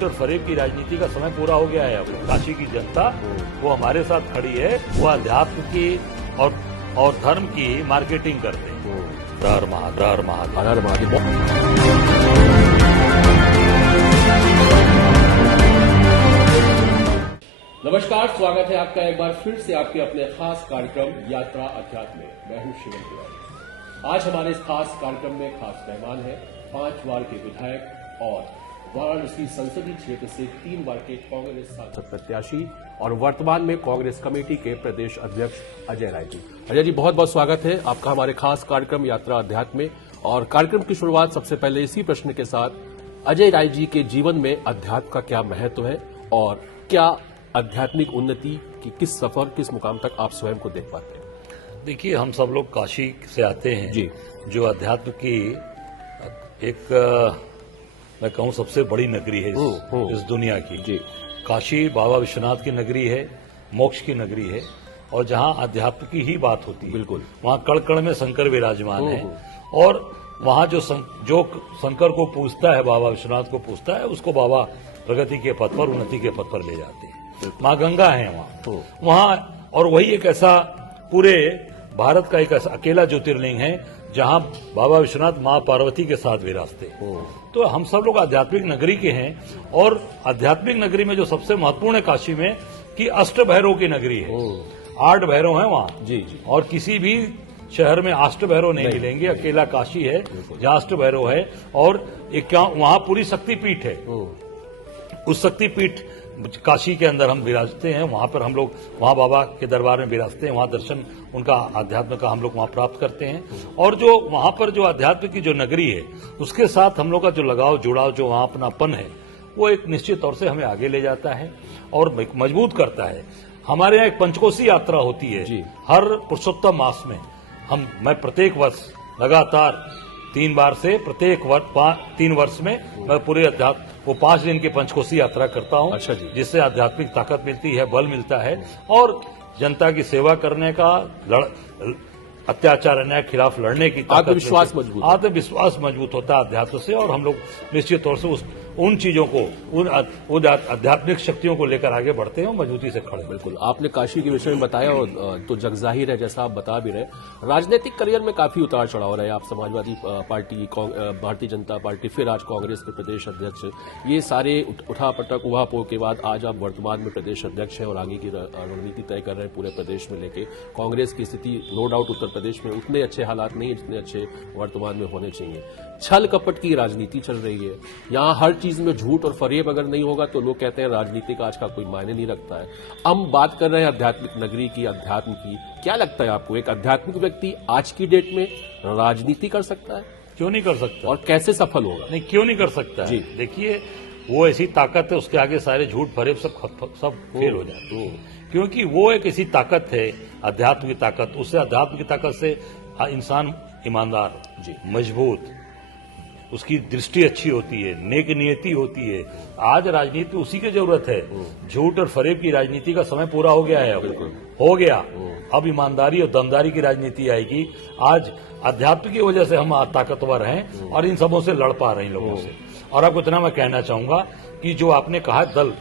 झूठ और फरेब की राजनीति का समय पूरा हो गया है। अब काशी की जनता वो हमारे साथ खड़ी है, वो अध्यात्म की और धर्म की मार्केटिंग करते हैं। हर महादेव। नमस्कार, स्वागत है आपका एक बार फिर से आपके अपने खास कार्यक्रम यात्रा अध्यात्म में। मैं हूं शिवन तिवारी। आज हमारे इस खास कार्यक्रम में खास मेहमान है 5 बार के विधायक और वाराणसी संसदीय क्षेत्र से 3 बार के कांग्रेस सांसद प्रत्याशी और वर्तमान में कांग्रेस कमेटी के प्रदेश अध्यक्ष अजय राय जी। अजय जी, बहुत बहुत स्वागत है आपका हमारे खास कार्यक्रम यात्रा अध्यात्म में। और कार्यक्रम की शुरुआत सबसे पहले इसी प्रश्न के साथ, अजय राय जी के जीवन में अध्यात्म का क्या महत्व है और क्या आध्यात्मिक उन्नति की किस सफर, किस मुकाम तक आप स्वयं को देख पाते हैं? देखिए, हम सब लोग काशी से आते हैं जी, जो अध्यात्म की एक मैं कहूं सबसे बड़ी नगरी है इस दुनिया की। जी, काशी बाबा विश्वनाथ की नगरी है, मोक्ष की नगरी है, और जहां अध्यात्म की ही बात होती है। बिल्कुल। वहां कण कण में शंकर विराजमान है, और वहां जो शंकर को पूजता है, बाबा विश्वनाथ को पूजता है, उसको बाबा प्रगति के पथ पर, उन्नति के पथ पर ले जाते हैं। माँ गंगा है वहां, और वही एक ऐसा पूरे भारत का एक ऐसा अकेला ज्योतिर्लिंग है जहां बाबा विश्वनाथ माँ पार्वती के साथ विराजते हैं। तो हम सब लोग आध्यात्मिक नगरी के हैं, और आध्यात्मिक नगरी में जो सबसे महत्वपूर्ण है काशी में कि अष्ट भैरव की नगरी है। 8 भैरव हैं वहां। जी जी। और किसी भी शहर में अष्ट भैरव नहीं मिलेंगे, अकेला काशी है जहां अष्ट भैरव है। और एक वहां पूरी शक्तिपीठ है। उस शक्तिपीठ काशी के अंदर हम विराजते हैं। वहां पर हम लोग वहां बाबा के दरबार में विराजते हैं, वहां दर्शन उनका अध्यात्म का हम लोग वहां प्राप्त करते हैं। और जो वहां पर जो अध्यात्म की जो नगरी है, उसके साथ हम लोग का जो लगाव जुड़ाव, जो वहां अपनापन है, वो एक निश्चित तौर से हमें आगे ले जाता है और मजबूत करता है। हमारे यहाँ एक पंचकोसी यात्रा होती है हर पुरुषोत्तम मास में। मैं प्रत्येक वर्ष लगातार 3 बार से प्रत्येक 3 वर्ष में मैं पूरे अध्यात्म वो 5 दिन की पंचकोसी यात्रा करता हूं। अच्छा जी। जिससे आध्यात्मिक ताकत मिलती है, बल मिलता है, और जनता की सेवा करने का, अत्याचार अन्याय के खिलाफ लड़ने की आत्मविश्वास मजबूत होता है अध्यात्म से। और हम लोग निश्चित तौर से उन चीजों को, उन आध्यात्मिक शक्तियों को लेकर आगे बढ़ते हैं और मजबूती से खड़े। बिल्कुल, आपने काशी के विषय में बताया, और तो जगजाहिर है, जैसा आप बता भी रहे, राजनीतिक करियर में काफी उतार चढ़ाव रहे। आप समाजवादी पार्टी, भारतीय जनता पार्टी, फिर आज कांग्रेस के प्रदेश अध्यक्ष, ये सारे उठापटक उहापोह के बाद आज आप वर्तमान में प्रदेश अध्यक्ष हैं और आगे की रणनीति तय कर रहे हैं पूरे प्रदेश में लेके। कांग्रेस की स्थिति नो डाउट उत्तर प्रदेश में उतने अच्छे हालात नहीं है जितने अच्छे वर्तमान में होने चाहिए। छल कपट की राजनीति चल रही है यहाँ, हर चीज में झूठ और फरेब अगर नहीं होगा तो लोग कहते हैं राजनीति का आज का कोई मायने नहीं रखता है। हम बात कर रहे हैं आध्यात्मिक नगरी की, अध्यात्म की। क्या लगता है आपको, एक आध्यात्मिक व्यक्ति आज की डेट में राजनीति कर सकता है? क्यों नहीं कर सकता? और कैसे सफल होगा? नहीं, क्यों नहीं कर सकता है? देखिए, वो ऐसी ताकत है, उसके आगे सारे झूठ फरेब सब फेल हो जाते हैं। क्योंकि वो एक ऐसी ताकत है, अध्यात्म की ताकत। उससे अध्यात्म की ताकत से इंसान ईमानदार, मजबूत, उसकी दृष्टि अच्छी होती है, नेक नियति होती है। आज राजनीति उसी की जरूरत है। झूठ और फरेब की राजनीति का समय पूरा हो गया है। हो गया। अब ईमानदारी और दमदारी की राजनीति आएगी। आज अध्यात्म की वजह से हम ताकतवर हैं और इन सबों से लड़ पा रहे हैं लोगों से। और आपको इतना मैं कहना चाहूंगा कि जो आपने कहा दल,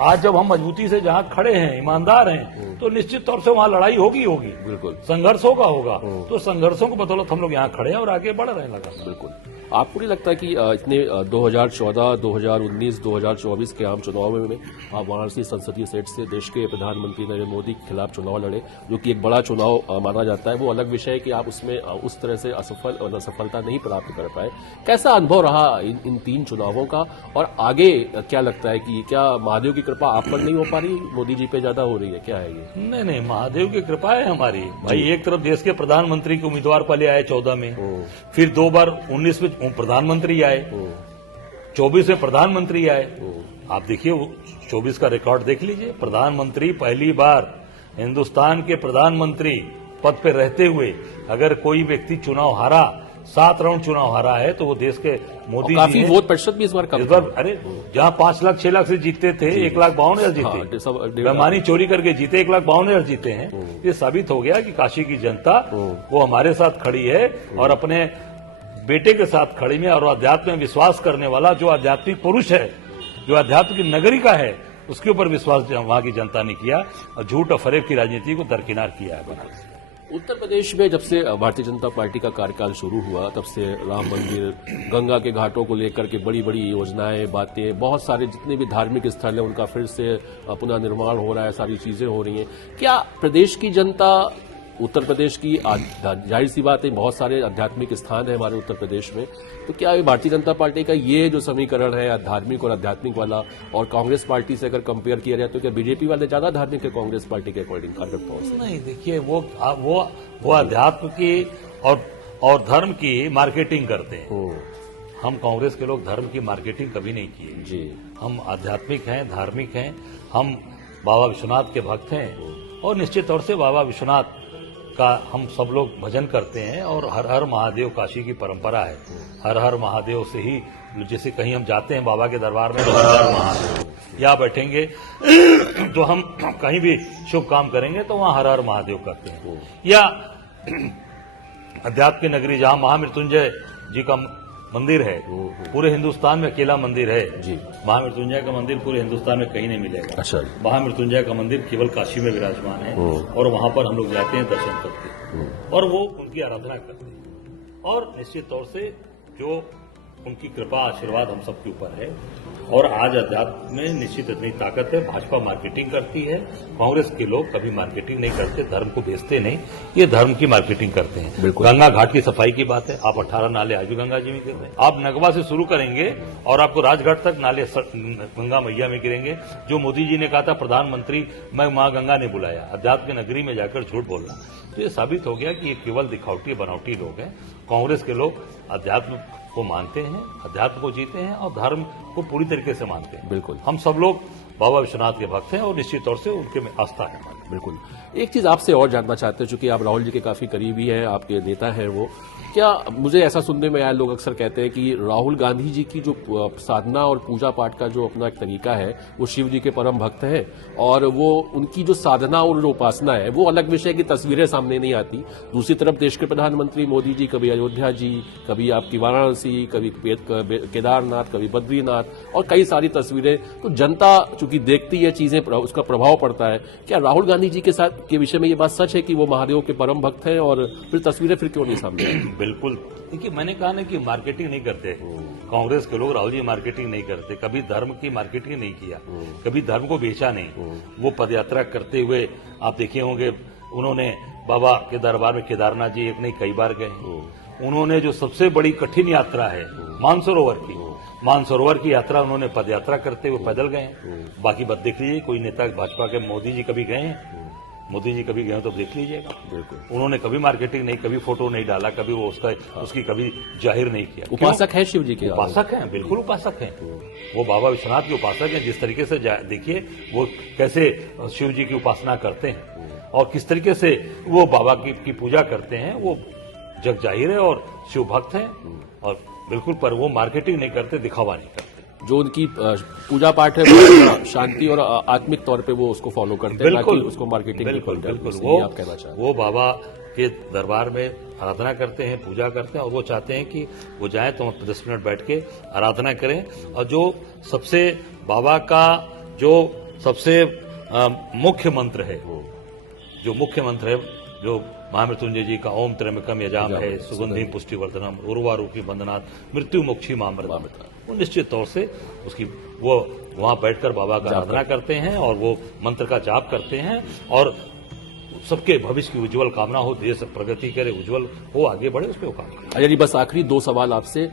आज जब हम मजबूती से जहां खड़े हैं, ईमानदार हैं, तो निश्चित तौर से वहां लड़ाई होगी। बिल्कुल, संघर्ष होगा। तो संघर्षों को बदौलत हम लोग यहाँ खड़े हैं और आगे बढ़ रहे हैं लगातार। बिल्कुल। आपको नहीं लगता कि इतने 2014, 2019, 2024 के आम चुनाव में आप वाराणसी संसदीय सीट से देश के प्रधानमंत्री नरेंद्र मोदी के खिलाफ चुनाव लड़े, जो कि एक बड़ा चुनाव माना जाता है। वो अलग विषय है कि आप उसमें उस तरह से असफल और असफलता नहीं प्राप्त कर पाए। कैसा अनुभव रहा इन 3 चुनावों का, और आगे क्या लगता है कि क्या महादेव की कृपा आप पर नहीं हो पा रही, मोदी जी पे ज्यादा हो रही है? क्या है ये? नहीं, महादेव की कृपा है हमारी। भाई, एक तरफ देश के प्रधानमंत्री के उम्मीदवार पहले आए 14 में, फिर 2 बार 19 में प्रधानमंत्री आए, 24 में प्रधानमंत्री आए। आप देखिए 24 का रिकॉर्ड देख लीजिए। प्रधानमंत्री पहली बार, हिंदुस्तान के प्रधानमंत्री पद पे रहते हुए अगर कोई व्यक्ति चुनाव हारा, 7 राउंड चुनाव हारा है, तो वो देश के मोदी जी काफी वोट प्रतिशत भी इस बार कम। अरे, जहां 5 लाख 6 लाख से जीतते थे, 1,52,000 जीते। बेमानी चोरी करके जीते, 1,52,000 जीते हैं। ये साबित हो गया कि काशी की जनता वो हमारे साथ खड़ी है और अपने बेटे के साथ खड़ी में, और अध्यात्म में विश्वास करने वाला जो आध्यात्मिक पुरुष है जो अध्यात्म की नगरी का है उसके ऊपर विश्वास वहां की जनता ने किया और झूठ और फरेब की राजनीति को दरकिनार किया है बनारस। उत्तर प्रदेश में जब से भारतीय जनता पार्टी का कार्यकाल शुरू हुआ तब से राम मंदिर, गंगा के घाटों को लेकर के बड़ी बड़ी योजनाएं, बातें, बहुत सारे जितने भी धार्मिक स्थल है उनका फिर से पुनः निर्माण हो रहा है, सारी चीजें हो रही हैं। क्या प्रदेश की जनता, उत्तर प्रदेश की, जाहिर सी बात है बहुत सारे आध्यात्मिक स्थान है हमारे उत्तर प्रदेश में, तो क्या ये भारतीय जनता पार्टी का ये जो समीकरण है धार्मिक और आध्यात्मिक वाला, और कांग्रेस पार्टी से अगर कंपेयर किया जाए तो क्या बीजेपी वाले ज्यादा धार्मिक है कांग्रेस पार्टी के अकॉर्डिंग कार्यकर्ताओं से? नहीं, देखिए वो अध्यात्म की और धर्म की मार्केटिंग करते हैं। हम कांग्रेस के लोग धर्म की मार्केटिंग कभी नहीं किए जी। हम आध्यात्मिक हैं, धार्मिक हैं, हम बाबा विश्वनाथ के भक्त हैं और निश्चित तौर से बाबा विश्वनाथ का हम सब लोग भजन करते हैं और हर हर महादेव काशी की परंपरा है। हर हर महादेव से ही, जैसे कहीं हम जाते हैं बाबा के दरबार में तो हर हर महादेव, या बैठेंगे तो हम कहीं भी शुभ काम करेंगे तो वहां हर हर महादेव करते हैं। या अध्यात्म की नगरी जहां महामृत्युंजय जी का मंदिर है, पूरे हिंदुस्तान में अकेला मंदिर है जी। महामृत्युंजय का मंदिर पूरे हिंदुस्तान में कहीं नहीं मिलेगा। अच्छा। महामृत्युंजय का मंदिर केवल काशी में विराजमान है और वहां पर हम लोग जाते हैं दर्शन करते और वो उनकी आराधना करते हैं और निश्चित तौर से जो उनकी कृपा आशीर्वाद हम सबके ऊपर है। और आज अध्यात्म में निश्चित इतनी ताकत है। भाजपा मार्केटिंग करती है, कांग्रेस के लोग कभी मार्केटिंग नहीं करते, धर्म को बेचते नहीं, ये धर्म की मार्केटिंग करते हैं। गंगा घाट की सफाई की बात है, आप 18 नाले आज भी गंगा जी में गिर रहे हैं। आप नगवा से शुरू करेंगे और आपको राजघाट तक नाले गंगा मैया में गिरेंगे। जो मोदी जी ने कहा था प्रधानमंत्री मैं मां गंगा ने बुलाया, अध्यात्म की नगरी में जाकर झूठ बोलना, तो ये साबित हो गया कि ये केवल दिखावटी बनावटी लोग हैं। कांग्रेस के लोग अध्यात्म को मानते हैं, अध्यात्म को जीते हैं और धर्म को पूरी तरीके से मानते हैं। बिल्कुल, हम सब लोग बाबा विश्वनाथ के भक्त हैं और निश्चित तौर से उनके में आस्था है। बिल्कुल। एक चीज आपसे और जानना चाहते हैं, चूंकि आप राहुल जी के काफी करीबी हैं, आपके नेता हैं वो, क्या मुझे ऐसा सुनने में आया, लोग अक्सर कहते हैं कि राहुल गांधी जी की जो साधना और पूजा पाठ का जो अपना एक तरीका है, वो शिव जी के परम भक्त हैं और वो उनकी जो साधना और जो उपासना है वो अलग विषय की तस्वीरें सामने नहीं आती। दूसरी तरफ देश के प्रधानमंत्री मोदी जी कभी अयोध्या जी, कभी आपकी वाराणसी, कभी केदारनाथ, कभी बद्रीनाथ और कई सारी तस्वीरें, तो जनता चूंकि देखती है चीजें, उसका प्रभाव पड़ता है। क्या राहुल गांधी जी के साथ के विषय में ये बात सच है कि वो महादेव के परम भक्त हैं और फिर तस्वीरें फिर क्यों नहीं सामने आई? बिल्कुल, देखिए मैंने कहा ना कि मार्केटिंग नहीं करते कांग्रेस के लोग, राहुल जी मार्केटिंग नहीं करते, कभी धर्म की मार्केटिंग नहीं किया, कभी धर्म को बेचा नहीं। वो पदयात्रा करते हुए आप देखे होंगे, उन्होंने बाबा के दरबार में केदारनाथ जी एक नहीं कई बार गए। उन्होंने जो सबसे बड़ी कठिन यात्रा है मानसरोवर की यात्रा उन्होंने पदयात्रा करते हुए पैदल गए। बाकी बात देख लीजिए, कोई नेता भाजपा के मोदी जी कभी गए हैं? मोदी जी कभी गए तो देख लीजिएगा। बिल्कुल, उन्होंने कभी मार्केटिंग नहीं, कभी फोटो नहीं डाला, कभी वो उसकी कभी जाहिर नहीं किया। उपासक है शिव जी के, उपासक हैं, बिल्कुल उपासक हैं। वो बाबा विश्वनाथ के उपासक हैं। जिस तरीके से देखिए वो कैसे शिव जी की उपासना करते हैं और किस तरीके से वो बाबा की पूजा करते हैं, वो जग जाहिर है और शिव भक्त हैं और बिल्कुल, पर वो मार्केटिंग नहीं करते, दिखावा नहीं करते। जो उनकी पूजा पाठ है वो शांति और आत्मिक तौर पे वो उसको फॉलो करते हैं, बिल्कुल, उसको मार्केटिंग बिल्कुल, बिल्कुल, आप कहना चाहते हैं। वो बाबा के दरबार में आराधना करते हैं, पूजा करते हैं और वो चाहते हैं कि वो जाएं तो 10 मिनट बैठ के आराधना करें। और जो सबसे बाबा का जो सबसे मुख्य मंत्र है, जो मुख्य मंत्र है, जो महामृत्युंजय जी का ओम त्र्यंबकम यजामहे सुगंधिम पुष्टिवर्धनम उर्वारुकी बंधनात् मृत्यु मोक्षी मामृता, वो निश्चित तौर से उसकी वो वहां बैठकर बाबा का आराधना करते हैं और वो मंत्र का जाप करते हैं और सबके भविष्य की उज्जवल कामना हो, देश प्रगति करे, उज्जवल हो, आगे बढ़े, उस पर वो काम करे। अजय जी, बस आखिरी 2 सवाल आपसे।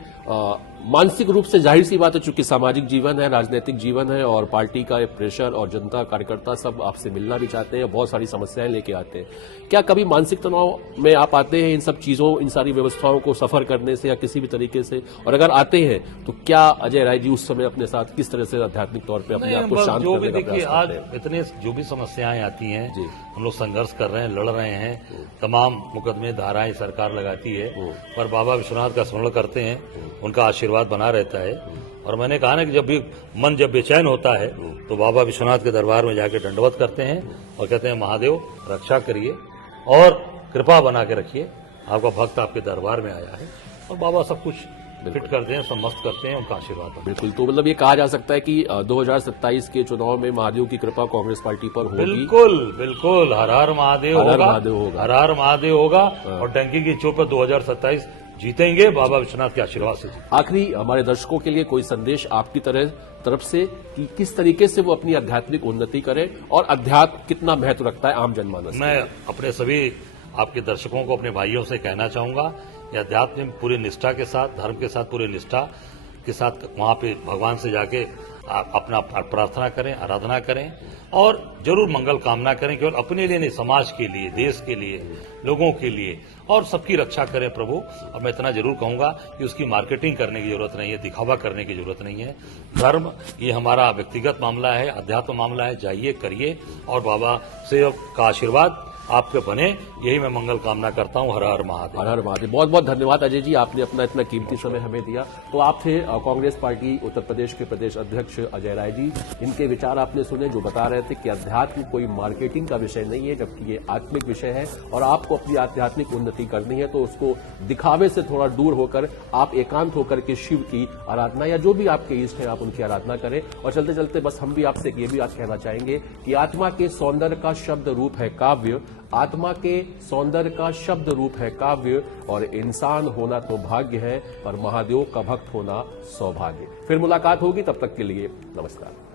मानसिक रूप से जाहिर सी बात है, चूंकि सामाजिक जीवन है, राजनीतिक जीवन है और पार्टी का एक प्रेशर और जनता कार्यकर्ता सब आपसे मिलना भी चाहते हैं, बहुत सारी समस्याएं लेके आते हैं। क्या कभी मानसिक तनाव में आप आते हैं इन सब चीजों, इन सारी व्यवस्थाओं को सफर करने से या किसी भी तरीके से? और अगर आते हैं तो क्या अजय राय जी उस समय अपने साथ किस तरह से आध्यात्मिक तौर पर अपने आप को शांत करने का प्रयास करते हैं? आज इतने जो भी समस्याएं आती हैं, हम लोग संघर्ष कर रहे हैं, लड़ रहे हैं, तमाम मुकदमे धाराएं सरकार लगाती है, पर बाबा विश्वनाथ का स्मरण करते हैं, उनका आशीर्वाद बना रहता है। और मैंने कहा ना कि जब भी मन जब बेचैन होता है तो बाबा विश्वनाथ के दरबार में जाकर दंडवत करते हैं और कहते हैं महादेव रक्षा करिए और कृपा बना के रखिए, आपका भक्त आपके दरबार में आया है। और बाबा सब कुछ फिट करते हैं, सब मस्त करते हैं, उनका आशीर्वाद है। बिल्कुल, तो मतलब ये कहा जा सकता है कि 2027 के चुनाव में महादेव की कृपा कांग्रेस पार्टी पर होगी। बिल्कुल बिल्कुल, हर हर महादेव हर हर होगा, महादेव होगा। हर हर महादेव होगा और डंकी की चोट पर 2027 जीतेंगे बाबा विश्वनाथ के आशीर्वाद से। आखिरी हमारे दर्शकों के लिए कोई संदेश आपकी तरफ से कि किस तरीके से वो अपनी आध्यात्मिक उन्नति करें और अध्यात्म कितना महत्व रखता है आम जनमानस में? मैं अपने सभी आपके दर्शकों को, अपने भाइयों से कहना चाहूंगा, ये अध्यात्म में पूरी निष्ठा के साथ, धर्म के साथ पूरी निष्ठा के साथ वहां पे भगवान से जाके अपना प्रार्थना करें, आराधना करें और जरूर मंगल कामना करें, केवल अपने लिए नहीं, समाज के लिए, देश के लिए, लोगों के लिए, और सबकी रक्षा करें प्रभु। और मैं इतना जरूर कहूंगा कि उसकी मार्केटिंग करने की जरूरत नहीं है, दिखावा करने की जरूरत नहीं है। धर्म ये हमारा व्यक्तिगत मामला है, अध्यात्म मामला है, जाइए करिए और बाबा से का आशीर्वाद आप पे बने, यही मैं मंगल कामना करता हूं। हर हर महादेव। हर हर महादेव। बहुत बहुत धन्यवाद अजय जी, आपने अपना इतना कीमती समय हमें दिया। तो आप थे कांग्रेस पार्टी उत्तर प्रदेश के प्रदेश अध्यक्ष अजय राय जी। इनके विचार आपने सुने, जो बता रहे थे कि अध्यात्म कोई मार्केटिंग का विषय नहीं है, जबकि ये आत्मिक विषय है और आपको अपनी आध्यात्मिक उन्नति करनी है तो उसको दिखावे से थोड़ा दूर होकर आप एकांत होकर के शिव की आराधना या जो भी आपके इष्ट है आप उनकी आराधना करें। और चलते चलते बस हम भी आपसे ये भी आज कहना चाहेंगे कि आत्मा के सौंदर्य का शब्द रूप है काव्य, आत्मा के सौंदर्य का शब्द रूप है काव्य, और इंसान होना तो भाग्य है पर महादेव का भक्त होना सौभाग्य। फिर मुलाकात होगी, तब तक के लिए नमस्कार।